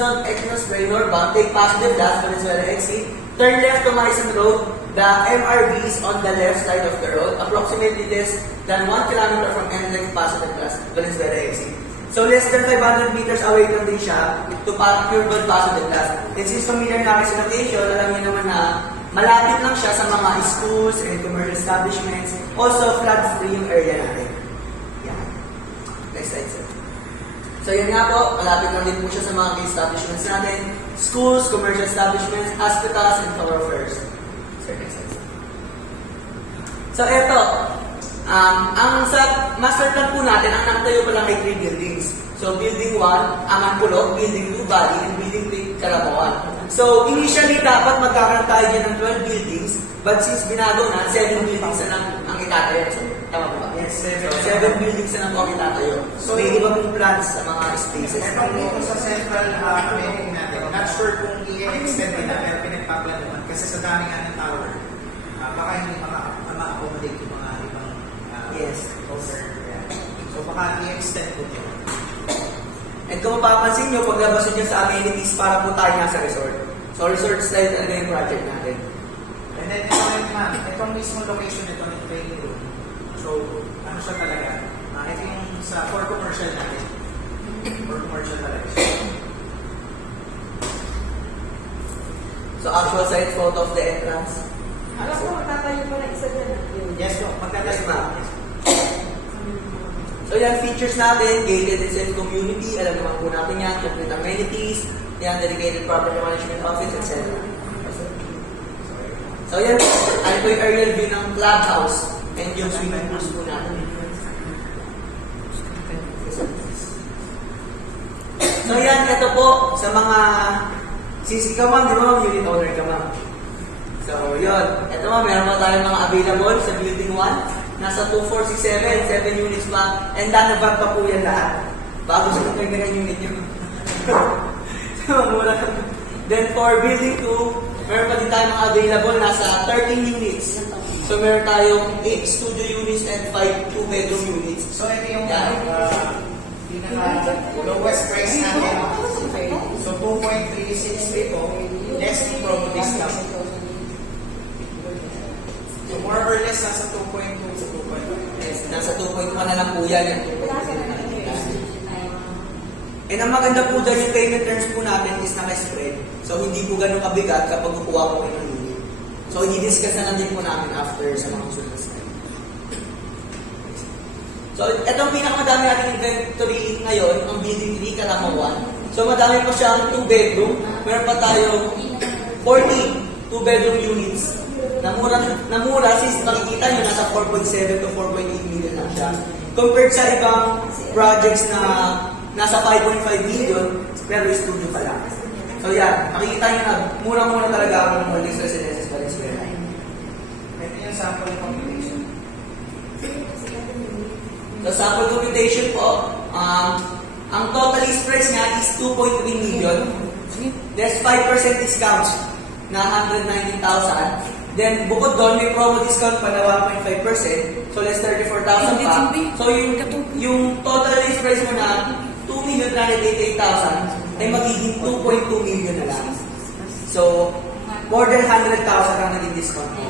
susunod, Expressway northbound, take positive left, Valenzuela exit. Turn left to Marison Road. The MRV is on the left side of the road, approximately less than 1 kilometer from NLEX positive left, Valenzuela exit. So less than 500 meters away lang din siya to pure gold positive left. And since familiar na kayo sa location, alam niyo naman na malapit lang siya sa mga schools and commercial establishments. Also, flood-free yung area natin. Yeah. Next slide, sir. So yun nga po, malapit lang din po siya sa mga establishments natin. Schools, commercial establishments, hospitals, and thoroughfares. Sir, next slide. So eto, ang sa master plan po natin, ang nakatayo pa lang ay 3 buildings. So building 1, Amanpulog, building 2, Bali, and building 3, Caraboan. So initially, dapat magkakaroon tayo dyan ng 12 buildings, but since binago na, 7 buildings na lang ang itatayo. So, tama po ba? Yes, 7 buildings na lang ang itatayo. So may iba pong plans sa mga spaces. Ito po sa central meeting natin, not sure kung i-extend nila, pero pinagpaplanuhan kasi sa dami nga ng tower, baka hindi ma-accommodate yung mga ibang yes. over. So baka i-extend po ito. And kung mapapansin nyo, paglabas nyo sa amenities, para po tayo nasa resort. So resort style talaga yung project natin. And then ito naman, itong mismo location nito ng training room. So ano siya talaga? Ito yung sa for commercial natin. For commercial talaga siya. So actual site photo of the entrance. Alam ko, magtatayo pa na isa dyan. Yes, no, magtatayo pa. So yan, features natin, gated and safe community, alam naman po natin yan, complete amenities, yan, dedicated property management office, etc. So yan, ano po yung aerial view ng clubhouse and yung swimming pools po natin. So yan, ito po sa mga, since ikaw ma'am, di ba ma'am, unit owner ka ma'am? So yun, ito ma'am, meron pa tayong mga available sa building 1. Nasa 2467, 7 units pa, and danabat pa po yan lahat. Bago sa kung kailangan unit nyo. So, mura lang. Then for building 2, meron pa din tayong mga available, nasa 13 units. So, meron tayong 8 studio units and 5 2-bedroom units. So, ito yung lowest price natin. So, 2.363 po, less promo discount. So, more or less, nasa 2.2 sa 2.1. Yes, nasa 2.1 na lang po yan. And ang maganda po dyan, yung payment terms po natin is naka-spread. So, hindi po ganun kabigat kapag kukuha po kayo ng unit. So, i-discuss na din po namin after sa mga susunod na slide. So, itong pinakamadami natin inventory ngayon, ang building 3, Calamawan. So, madami po siyang 2-bedroom. Meron pa tayong 40 2-bedroom units. Namura, since makikita nyo, nasa 4.7 to 4.8 million lang siya. Compared sa ibang projects na nasa 5.5 million, pero studio pa lang. So yan, makikita nyo na, mura-mura talaga ang Multis Residences Valenzuela. Ito yung sample computation. So sample computation po, ang total list price niya is 2.3 million. There's 5% discount na 119,000. Then, bukod doon, may promo discount pa na 1.5%. So, less 34,000 pa. So, yung total list price mo na 2,988,000 ay magiging 2.2 million na lang. So, more than 100,000 ang naging discount mo.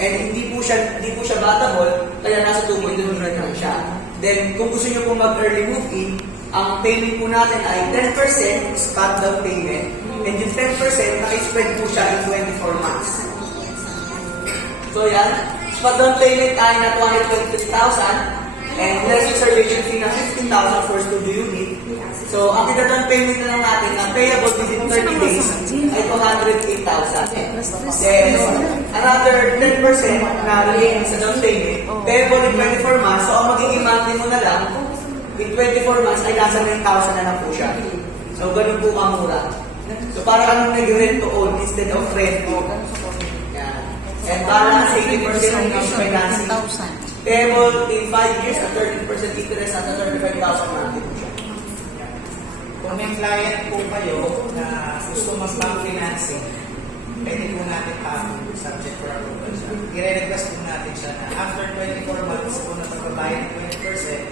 And hindi po siya batable, kaya nasa 2.2 million lang siya. Then, kung gusto nyo po mag-early move-in, ang payment po natin ay 10% is cut down payment. And yung 10%, naka-spread po siya in 24 months. So yan, pag down payment ay na 223,000 and less reservation fee na 15,000 for studio unit. So, ang down payment na lang natin na payable within 30 days ay 208,000. Then, another 10% na late sa down payment, payable in 24 months. So, ang magiging monthly mo na lang, in 24 months ay nasa 9,000 na lang po siya. So, ganun po kamura. So, para kang nag-rent to own instead of rent to own. And balance 80% ng financing. Payable in 5 years at 30% interest at 35,000 natin. Kung may client po kayo na gusto mag-bank financing, pwede po natin subject for approval siya. I-request po natin siya na after 24 months po na pagbabayad ng 20%,